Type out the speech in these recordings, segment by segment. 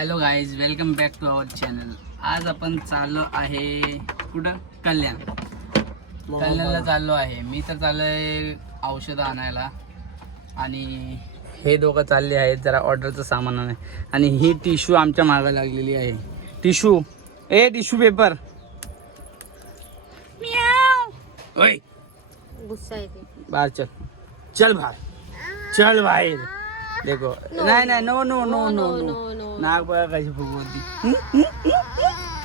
Hello guys, welcome back to our channel. आज आपण चाललो आहे कुठं? कल्याणला चाललो आहे. मी तर चाललोय औषधं आणायला आणि हे दोघं चालले आहेत जरा ऑर्डरचं सामान आणाय. आणि ही टिश्यू आमच्या मागं लागलेली आहे. Tissue paper. ओय गुस्सा येते. बाहर चल बाहेर. देखो नाही no no no no no नाक बघा कशी फुगवती.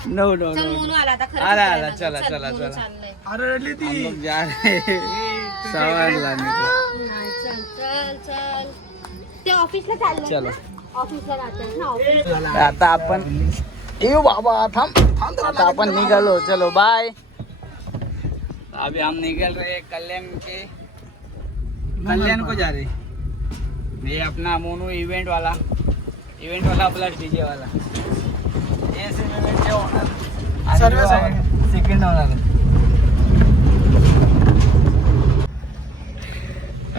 नो नो चल नो मोनू आला आता. खरंच आला करायला. चला चल, चला मोनू चला. चाललंय. अरे रडली ती. हम लोग जा रहे हैं. सावरला निघो. नाही, चल चल चल. ते ऑफिसला चाललंय. चलो. ऑफिसला जातात ना ऑफिस. आता आपण येऊ बाबा थांब आता आपण निघालो. चलो बाय. अभी हम निकल रहे कल्याण को जा रहे. ये अपना मोनू इवेंट वाला अपना डीजे वाला. ये सेकंड होणार.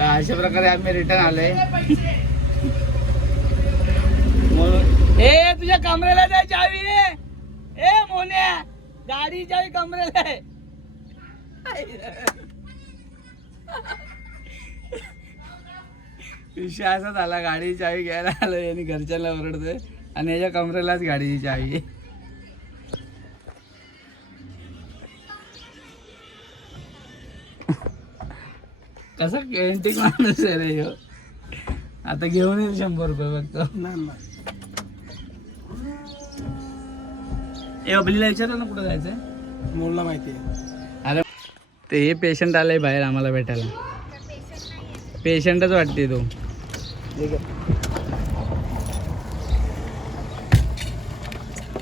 अशा प्रकारे आम्ही रिटर्न आलोय. ए तुझ्या कमरेला जाय चावी रे. ए मोन्या, गाडी चावी कमरेला आहे. विषय असा झाला, गाडी चावी घ्यायला आलो आणि घरच्यांना ओरडतोय आणि याच्या कमरेलाच गाडीची चावी आहे. कसा पेंटिंग माणूस आहे रे ह्यो. आता घेऊन येईल 100 रुपये फक्त. ए अबलीला विचारलं ना कुठं जायचंय. मोलला माहिती आहे. अरे ते हे पेशंट आलंय बाहेर आम्हाला भेटायला. पेशंटच वाटते तो.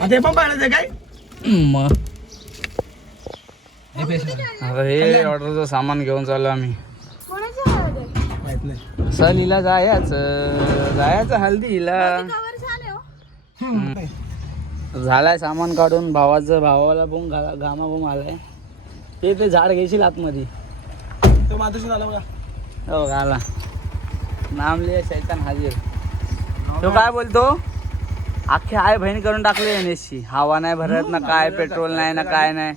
आता पण पाहिजे काय मग आता हे ऑर्डरचं सामान घेऊन चाललो आम्ही. माहित नाही. सहलीला जायचं हल्दीला. झालाय सामान काढून. भावाला पण घामा बूम आलाय. ते झाड घेशील आतमध्ये. तो माधुशी झाला बघा. हो आला. नाम लिया शैतान हाजीर. तो काय बोलतो, अख्खे आय बहीण करून टाकले एनएसची. हवा नाही भरत ना काय, पेट्रोल नाही ना काय नाही.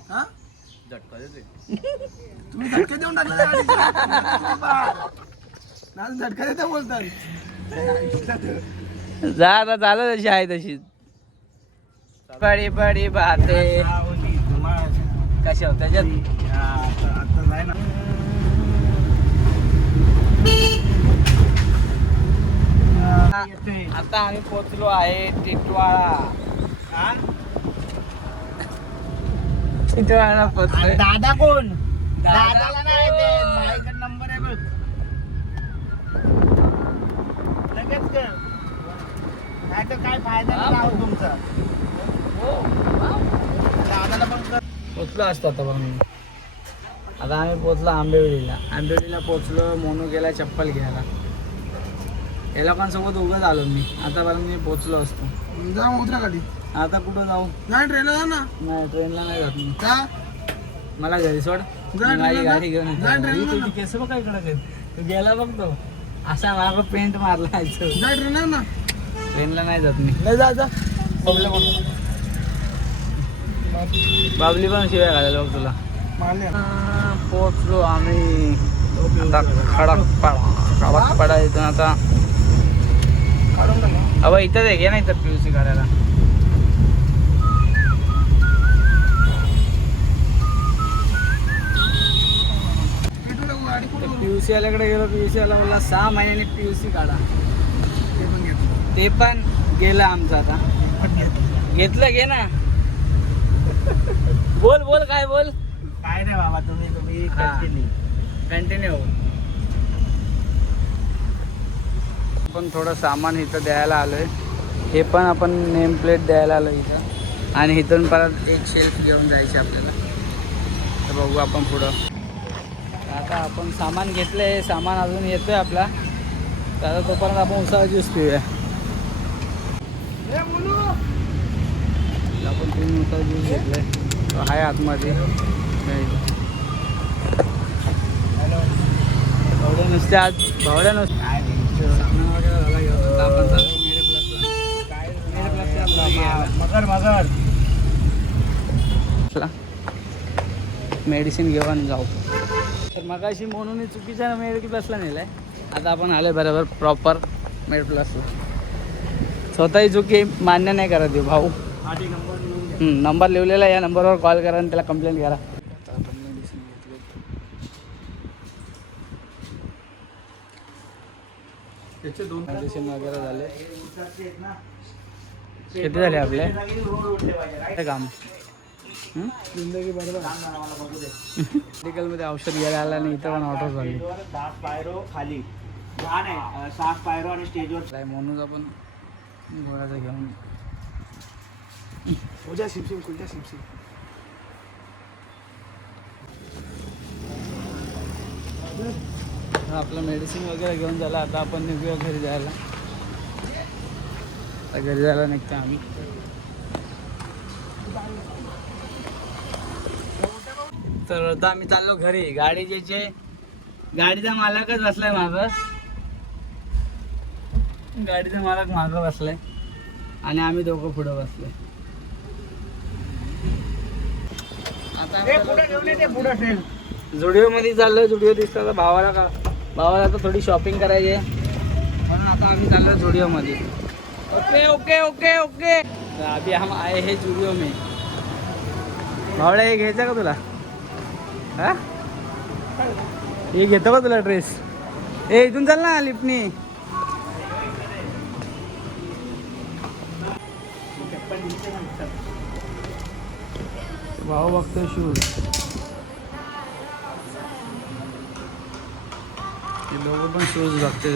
तुम्ही झटके देऊन टाकले झटका देता बोलतात. जा झालं तशी आहे तशीच. बडी बडी बाते कशा त्याच्यात. आता आम्ही पोचलो आहे टिटवाळा पोचलोय. दादा कोण? दादाला नाही ते माझ्याकडे नंबर आहे बघ. लगेच कर, नाही तर काय फायदा नाही राहू तुमचा. दादाला पण कर. पोचलो असतो आता बघ. आता आम्ही पोचलो आंबेवलीला पोचलो. मोनू गेला चप्पल घ्यायला. या लोकांसोबत उगाच आलो मी. आता बरं मी पोचलो असतो. जा उतरा गाडी. आता कुठं जाऊ? नाही ट्रेनला जा ना. नाही ट्रेनला नाही जात मी. जा मला घरी सोड. जा माझी ट्रेनला गाडी घेऊन जा ट्रेनला येतो. जा. तुझी केस बघ काय कडक आहेत. तू गेला बघतो असा मागं पेंट मारला. जा ट्रेनला ना. ट्रेनला नाही जात मी. नाही जा बाबली पण शिवाय घालायला बघ तुला. मारले. पोचलो आम्ही. आता खडक पडा इथून. आता अब इथंच आहे घे, नाही तर PUC काढायला. PUC वाल्याकडे गेलो. PUC वाला बोलला 6 महिन्यांनी PUC काढा. ते पण गेलं आमचं. आता घेतलं घे ना. बोल काय बोल. काय नाही बाबा, तुम्ही कंटिन्यू. आपण थोडं सामान इथं द्यायला आलोय. हे पण आपण नेम प्लेट द्यायला आलो इथं. आणि इथून परत एक शेल्फ घेऊन जायचे आपल्याला. तर बघू आपण पुढं. आता आपण सामान घेतलंय. सामान अजून येतोय आपला. तर तोपर्यंत आपण उसाळा ज्यूस पिऊया. आपण 3 उसाळा ज्यूस घेतलाय. तो आहे आतमध्ये. भावड्या नुसत्या मगर मेडिसिन घेऊन जाऊ. तर मगाशी म्हणून चुकीच्या मेडिप्लसला नेलाय. आता आपण आलोय बरोबर प्रॉपर मेडिप्लसला. स्वतःही चुकी मान्य नाही करत देऊ भाऊ. नंबर लिहिलेला आहे, या नंबरवर कॉल करा आणि त्याला कंप्लेंट करा. मेडिसिन वगैरे झाले. किती झाले आपले काम? मेडिकलमध्ये औषध घ्यायला आला आणि इथं पण ऑर्डर झाली. 10 पायरो खाली 7 पायरो आणि स्टेजवर म्हणून आपण गोळ्याचं घेऊन आपलं मेडिसिन वगैरे घेऊन झालं. आता आपण निघूया घरी जायला. आता घरी जायला निघतो आम्ही. तर आता आम्ही चाललो घरी. गाडीचा मालकच बसलाय मागं. गाडीचा मालक मागं बसलाय आणि आम्ही दोघं पुढं बसलोय. आता झुडिओ मध्ये चाललोय. झुडिओ दिसतं भावाला तर थोडी शॉपिंग करायची आहे म्हणून आता आम्ही चाललो झुडिओ मध्ये. Okay okay okay okay. तर अभी हम आए हे झुडिओ में. भावड्या हे घ्यायचं का तुला? हा हे घेतो का तुला ड्रेस? ए इथून चाल ना लिफ्टनी. भाऊ बघतो शूज. हे दोघं पण शूज बघते.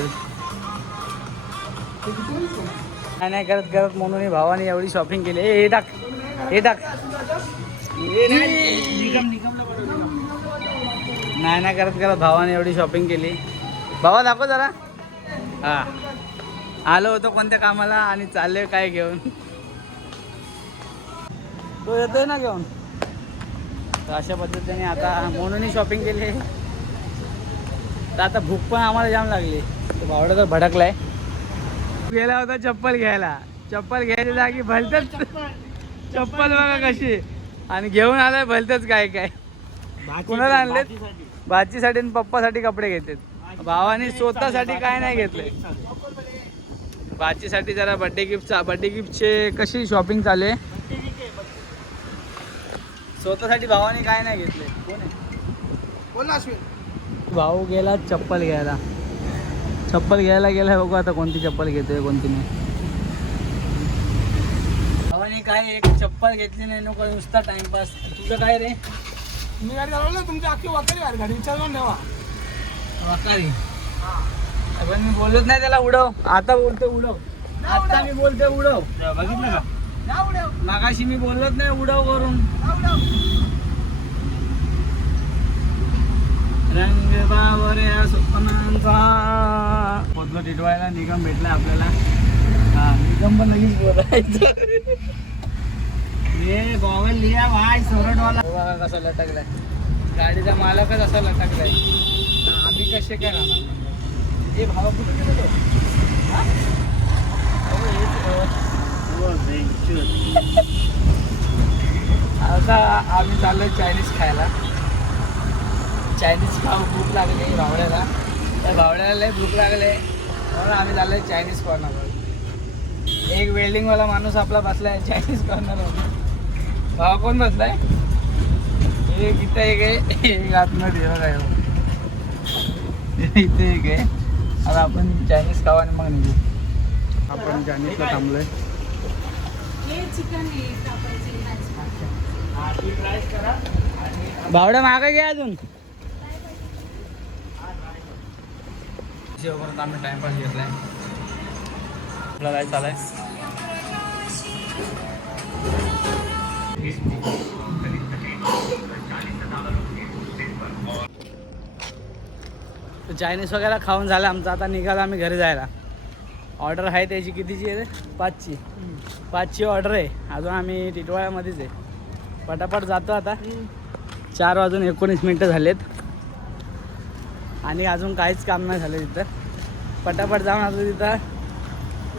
नाही करत म्हणून भावाने एवढी शॉपिंग केली. हे टाक हे टाक. नाही करत भावाने एवढी शॉपिंग केली. भावा दाखव जरा. हा आलो होतो कोणत्या कामाला आणि चालले काय घेऊन. तो येतोय ना घेऊन. तर अशा पद्धतीने आता म्हणूनही शॉपिंग केली. तर आता भूक पण आम्हाला जाम लागली. तो भावडा तर भडकलाय. गेला होता चप्पल घ्यायला. चप्पल घ्यायच्या जागी भलतच चप्पल बघा कशी. आणि घेऊन आलाय भलतच काय काय. कुणाला आणलेत? भाचीसाठी आणि पप्पासाठी कपडे घेतात. भावाने स्वतःसाठी काय नाही घेतले. भाचीसाठी जरा बड्डे गिफ्टचे कशी शॉपिंग चालू आहे. स्वतःसाठी भावाने काय नाही घेतले. कोण आहे? भाऊ गेला चप्पल घ्यायला. गेला. बघू आता कोणती चप्पल घेतोय कोणती नाही. भावाने काय एक चप्पल घेतली नाही. नको नुसता टाइमपास. तुझं काय रे? मी गाडी चालवलं ना तुमची अख्खी वाकरी गाडी विचारून ठेवा. वाकारी पण मी बोलत नाही त्याला उडव. आता बोलतो उडव. आता मी बोलतो उडव. बघितलं का? मागाशी मी बोलत नाही उडव करून. रंग बावऱ्या स्वप्नांचा. पोचलो टिटवायला. निगम भेटला आपल्याला. हा निगम पण लगेच बोलायचं. ये गॉगल लिया भाई सोरटवाला. बघा कसा लटकलाय. गाडीचा मालकच असा लटकलाय. आम्ही कसे काय राहणार? हे भावा कुठे गेलो तो? आता आम्ही चाललोय चायनीज खायला. चायनीज खाऊ भूक लागली भावड्याला. त्या भावड्याला लय भूक लागले म्हणून आम्ही चाललोय चायनीज कॉर्नरवर. एक वेल्डिंगवाला माणूस आपला बसलाय चायनीज कॉर्नरवर. भावा कोण बसलाय? एक इथं एक आहे. एक आतमध्ये बघा. इथे एक आहे. आता आपण चायनीज खाऊ आणि मग निघू. आपण चायनीजला थांबलोय. भावड्या मागं घ्या अजून. जेवणात आम्ही टाइमपास घेतलाय. आपला काय चालाय? चायनीज वगैरे खाऊन झालं आमचं. आता निघालो आम्ही घरी जायला. ऑर्डर आहे त्याची. कितीची आहे रे? 5ची ऑर्डर आहे. अजून आम्ही टिटवाळ्यामध्येच आहे. पटापट जातो आता. 4:19 झालेत आणि अजून काहीच काम नाही झालं तिथं. पटापट जाऊन आता तिथं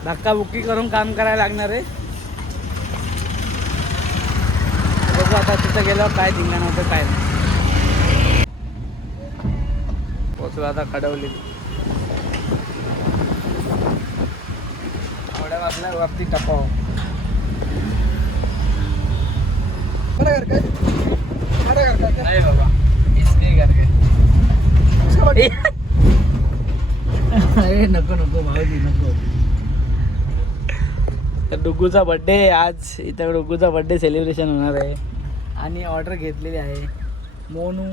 धक्काबुक्की करून काम करायला लागणार आहे. बघू आता तिथं गेल्यावर काय दिलं नव्हतं काय नाही. पोचलो आता कडवली. थोड्या वाजल्या वरती टपाव. नाही बाबा इसने करके. नको नको भाऊजी नको. तर डुग्गूचा बड्डे आज इथं. डुग्गूचा बड्डे सेलिब्रेशन होणार आहे आणि ऑर्डर घेतलेली आहे मोनू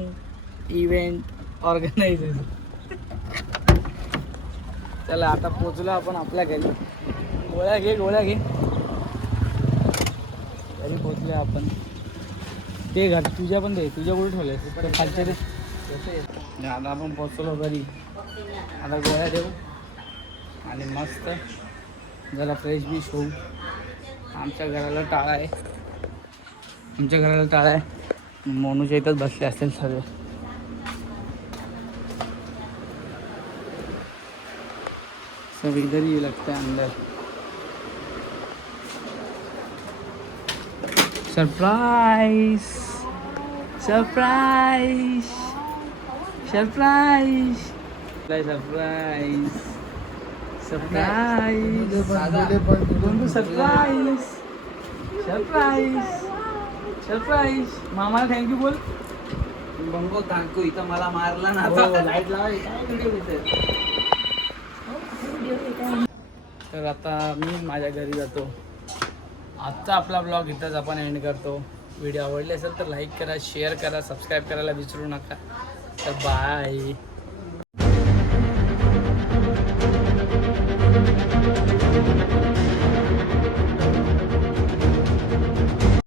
इव्हेंट ऑर्गनायझर. चला आता पोचलो आपण आपल्या घरी. गोळ्या घे गोळ्या घे. घरी पोचलो आपण. ते घर तुझ्या पण दे. तुझ्या कुठे ठेवले खालचे दे. आता आपण पोचलो घरी. आता गोळ्या देऊ आणि मस्त जरा फ्रेश बीश होऊ. आमच्या घराला टाळा आहे. आमच्या घराला टाळा आहे. मोनूच्या इथंच बसले असतील सर्व. सब इधर ही लगता है अंदर. Surprise surprise surprise surprise surprise surprise surprise surprise. मामाला थँक्यू बोल. बंगो थँक्यू. इथं मला मारला ना. लाईट लावायची. तर आता मी माझ्या घरी जातो. आजचा आपला ब्लॉग इथंच आपण एंड करतो. व्हिडिओ आवडले असेल तर लाईक करा, शेअर करा, सबस्क्राईब करायला विसरू नका. तर बाय.